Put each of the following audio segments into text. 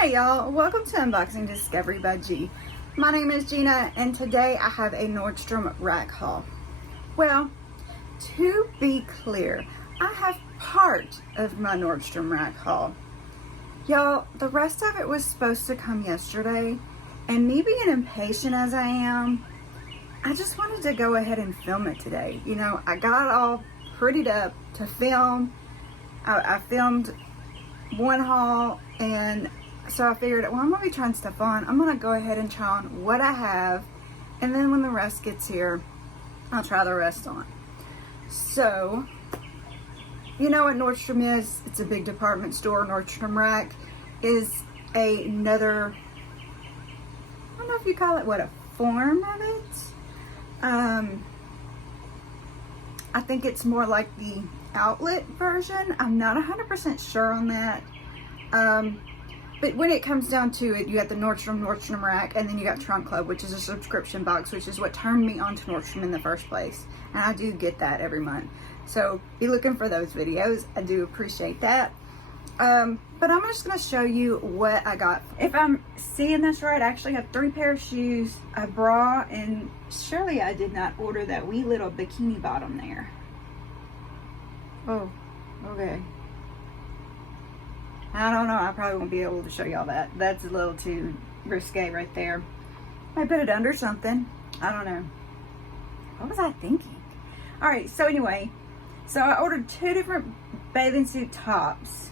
Hey y'all, welcome to Unboxing Discovery by G. My name is Gina and today I have a Nordstrom rack haul. Well, to be clear, I have part of my Nordstrom rack haul. Y'all, the rest of it was supposed to come yesterday, and me being impatient as I am, I just wanted to go ahead and film it today. You know, I got it all prettied up to film. I filmed one haul, and so I figured, well, I'm gonna be trying stuff on. I'm gonna go ahead and try on what I have, and then when the rest gets here, I'll try the rest on. So, you know what Nordstrom is? It's a big department store. Nordstrom Rack is another, I don't know if you call it, what, a form of it? I think it's more like the outlet version. I'm not 100% sure on that. But when it comes down to it, you got the Nordstrom Rack, and then you got Trunk Club, which is a subscription box, which is what turned me onto Nordstrom in the first place. And I do get that every month. So be looking for those videos. I do appreciate that. But I'm just going to show you what I got. If I'm seeing this right, I actually have 3 pair of shoes, a bra, and surely I did not order that wee little bikini bottom there. Oh, okay. I don't know. I probably won't be able to show y'all that. That's a little too risque right there. I put it under something. I don't know. What was I thinking? Alright, so anyway. So I ordered 2 different bathing suit tops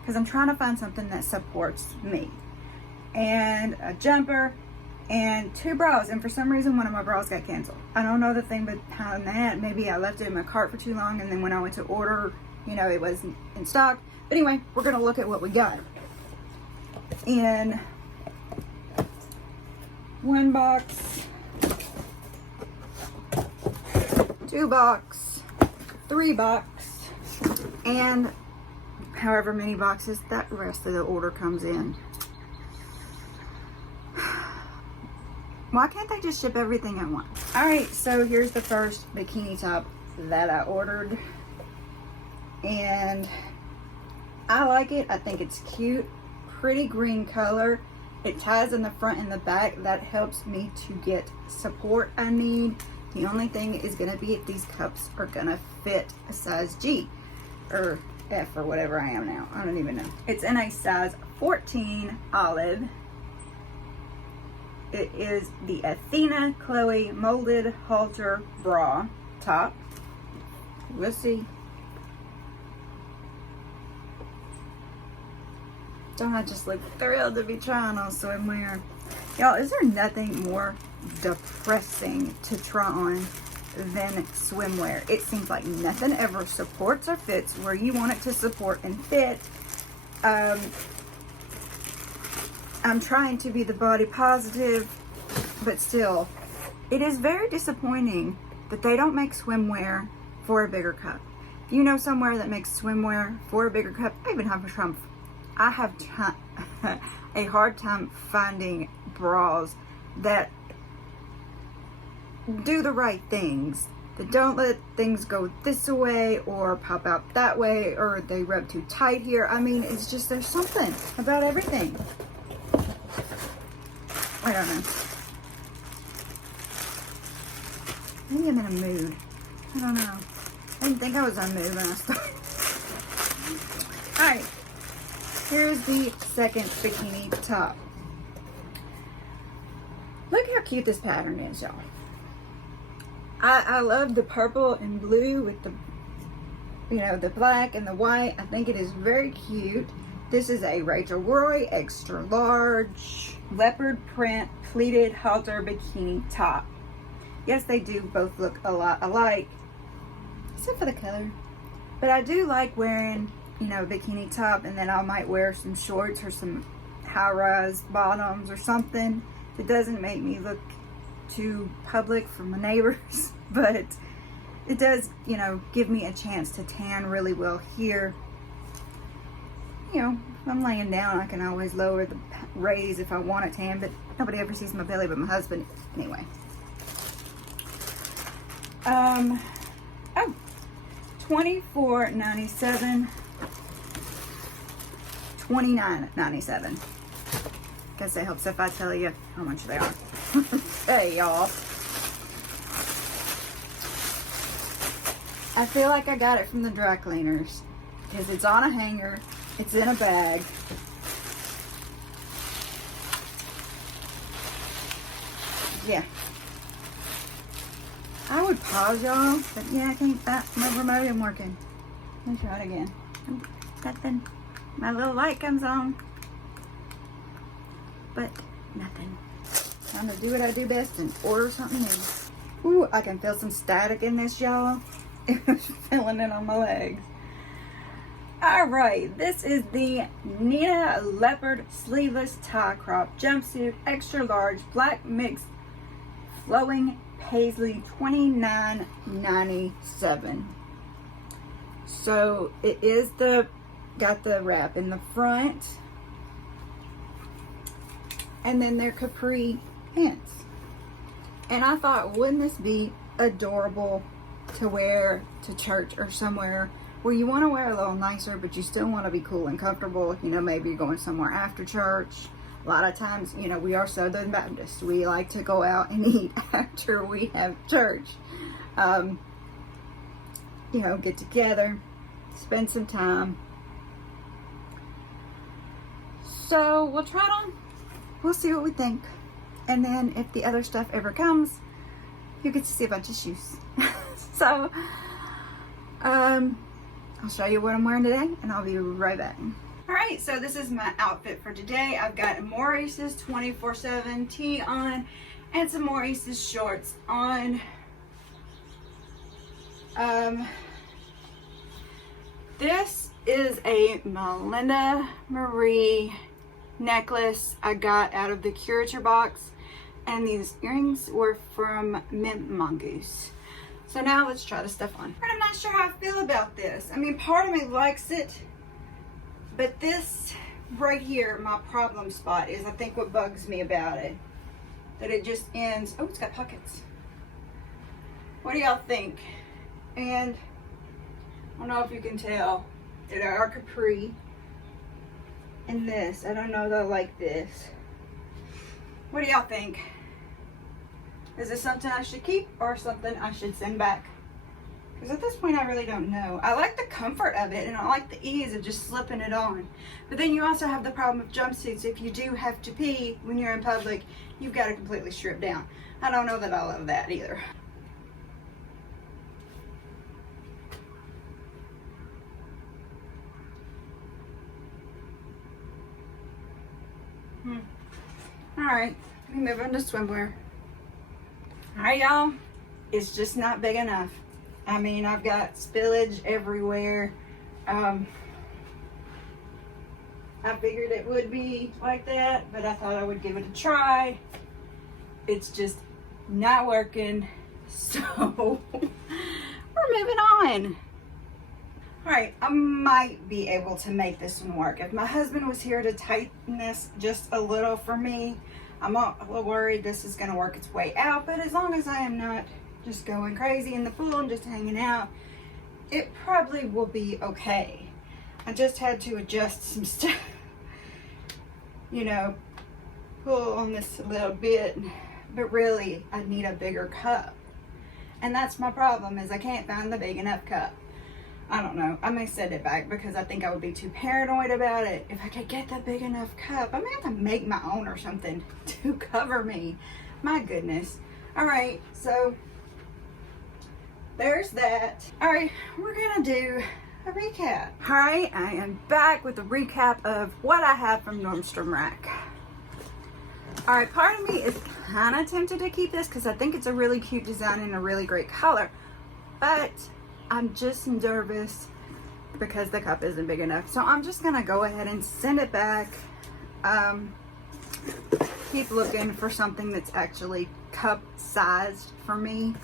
because I'm trying to find something that supports me. And a jumper and 2 bras. And for some reason, one of my bras got canceled. I don't know the thing behind that. Maybe I left it in my cart for too long, and then when I went to order, you know, it wasn't in stock. But anyway, we're going to look at what we got. In 1 box, 2 box, 3 box, and however many boxes that rest of the order comes in. Why can't they just ship everything at once? Alright, so here's the first bikini top that I ordered. And I like it. I think it's cute. Pretty green color. It ties in the front and the back. That helps me to get support I need. The only thing is going to be if these cups are going to fit a size G or F or whatever I am now. I don't even know. It's in a size 14 olive. It is the ATHENA Chloe molded halter bra top. We'll see. Don't I just look thrilled to be trying on swimwear? Y'all, is there nothing more depressing to try on than swimwear? It seems like nothing ever supports or fits where you want it to support and fit. I'm trying to be the body positive, but still, it is very disappointing that they don't make swimwear for a bigger cup. If you know somewhere that makes swimwear for a bigger cup, I even have a hard time finding bras that do the right things, that don't let things go this way or pop out that way, or they rub too tight here. I mean, it's just, there's something about everything. I don't know. Maybe I'm in a mood. I don't know. I didn't think I was in a mood when I started. Alright. Here's the second bikini top. Look how cute this pattern is, y'all. I love the purple and blue with the, you know, the black and the white. I think it is very cute. This is a Rachel Roy extra large leopard print pleated halter bikini top. Yes, they do both look a lot alike, except for the color. But I do like wearing, you know, a bikini top, and then I might wear some shorts or some high-rise bottoms or something that doesn't make me look too public for my neighbors, but it does, you know, give me a chance to tan really well here. You know, if I'm laying down, I can always lower the raise if I want to tan, but nobody ever sees my belly but my husband. Anyway. Oh, $24.97, $29.97. Guess it helps if I tell you how much they are. Hey, y'all. I feel like I got it from the dry cleaners because it's on a hanger. It's in a bag. Yeah. I would pause, y'all, but yeah, I can't. My remote isn't working. Let me try it again. Nothing. My little light comes on, but nothing. Time to do what I do best and order something new. Ooh, I can feel some static in this, y'all. It was feeling it on my legs. All right, this is the Nina Leopard Sleeveless Tie Crop Jumpsuit, extra large, black mixed, flowing Paisley, $29.97. So it is got the wrap in the front, and then they're capri pants. And I thought, wouldn't this be adorable to wear to church or somewhere where you want to wear a little nicer, but you still want to be cool and comfortable. You know, maybe you're going somewhere after church. A lot of times, you know, we are Southern Baptists. We like to go out and eat after we have church. You know, get together, spend some time. So we'll try it on. We'll see what we think. And then if the other stuff ever comes, you get to see a bunch of shoes. So, I'll show you what I'm wearing today, and I'll be right back. All right, so this is my outfit for today. I've got a Maurice's 24/7 tee on and some Maurice's shorts on. This is a Melinda Marie necklace I got out of the curator box, and these earrings were from Mint Mongoose. So now let's try the stuff on. And I'm not sure how I feel about this. I mean, part of me likes it, but this right here, my problem spot, is I think what bugs me about it. That it just ends, oh, it's got pockets. What do y'all think? And I don't know if you can tell, they are capri. And this, I don't know that I like this. What do y'all think? Is this something I should keep or something I should send back? Because at this point I really don't know. I like the comfort of it and I like the ease of just slipping it on. But then you also have the problem of jumpsuits. If you do have to pee when you're in public, you've got to completely strip down. I don't know that I love that either. Alright, we move on to swimwear. Alright, y'all, it's just not big enough. I mean, I've got spillage everywhere. I figured it would be like that, but I thought I would give it a try. It's just not working, so we're moving on. Alright, I might be able to make this one work. If my husband was here to tighten this just a little for me, I'm a little worried this is going to work its way out, but as long as I am not just going crazy in the pool and just hanging out, it probably will be okay. I just had to adjust some stuff, you know, pull on this a little bit, but really I need a bigger cup. And that's my problem, is I can't find the big enough cup. I don't know. I may send it back because I think I would be too paranoid about it. If I could get the big enough cup, I may have to make my own or something to cover me. My goodness. Alright, so there's that. Alright, we're gonna do a recap. Alright, I am back with a recap of what I have from Nordstrom Rack. Alright, part of me is kind of tempted to keep this because I think it's a really cute design and a really great color. But I'm just nervous because the cup isn't big enough. So I'm just gonna go ahead and send it back. Keep looking for something that's actually cup sized for me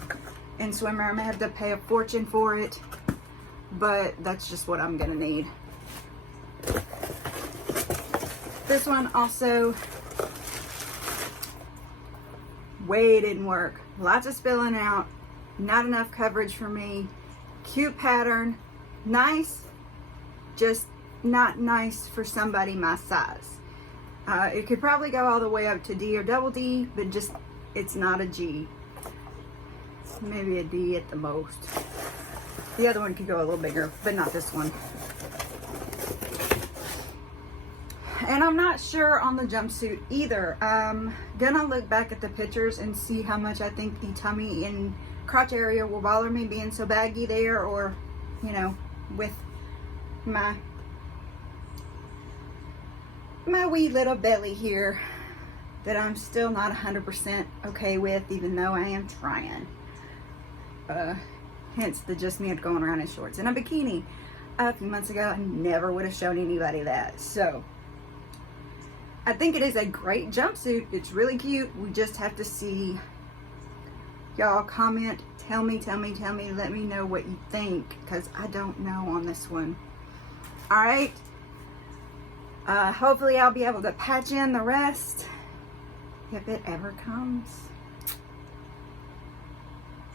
in swimwear. I may have to pay a fortune for it, but that's just what I'm gonna need. This one also way didn't work. Lots of spilling out, not enough coverage for me. Cute pattern, nice, just not nice for somebody my size. It could probably go all the way up to D or double D, but just, it's not a G. Maybe a D at the most. The other one could go a little bigger, but not this one. And I'm not sure on the jumpsuit either. I'm gonna look back at the pictures and see how much I think the tummy and crotch area will bother me being so baggy there, or, you know, with my wee little belly here that I'm still not 100% okay with, even though I am trying. Hence the just me going around in shorts and a bikini. A few months ago, I never would have shown anybody that. So I think it is a great jumpsuit. It's really cute. We just have to see. Y'all comment, tell me, let me know what you think, because I don't know on this one. Alright. Hopefully I'll be able to patch in the rest if it ever comes.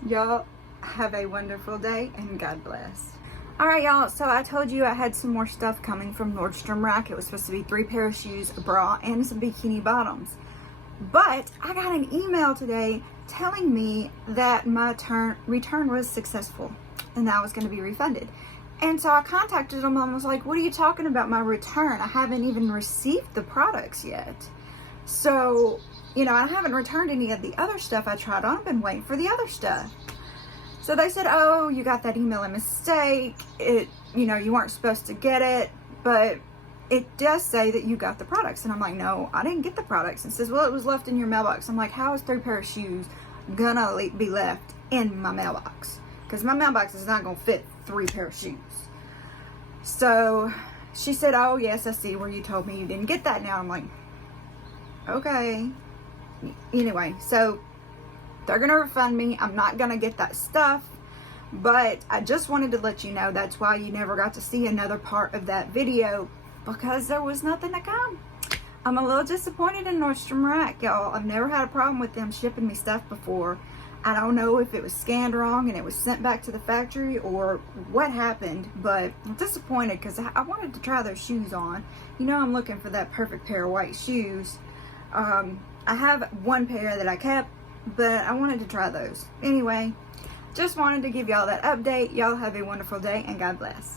Y'all have a wonderful day and God bless. Alright y'all, so I told you I had some more stuff coming from Nordstrom Rack. It was supposed to be 3 pair of shoes, a bra, and some bikini bottoms. But I got an email today telling me that my return was successful and that I was going to be refunded. And so I contacted them and was like, what are you talking about my return? I haven't even received the products yet. So, you know, I haven't returned any of the other stuff I tried on. I've been waiting for the other stuff. So they said, oh, you got that email a mistake. You know, you weren't supposed to get it, but it does say that you got the products. And I'm like, no, I didn't get the products. And it says, well, it was left in your mailbox. I'm like, how is 3 pair of shoes gonna be left in my mailbox? Because my mailbox is not gonna fit 3 pair of shoes. So she said, oh yes, I see where you told me you didn't get that now. I'm like, okay. Anyway, so they're gonna refund me. I'm not gonna get that stuff, but I just wanted to let you know that's why you never got to see another part of that video, because there was nothing to come. I'm a little disappointed in Nordstrom Rack, y'all. I've never had a problem with them shipping me stuff before. I don't know if it was scanned wrong and it was sent back to the factory or what happened, but I'm disappointed because I wanted to try those shoes on. You know, I'm looking for that perfect pair of white shoes. I have 1 pair that I kept, but I wanted to try those. Anyway, just wanted to give y'all that update. Y'all have a wonderful day and God bless.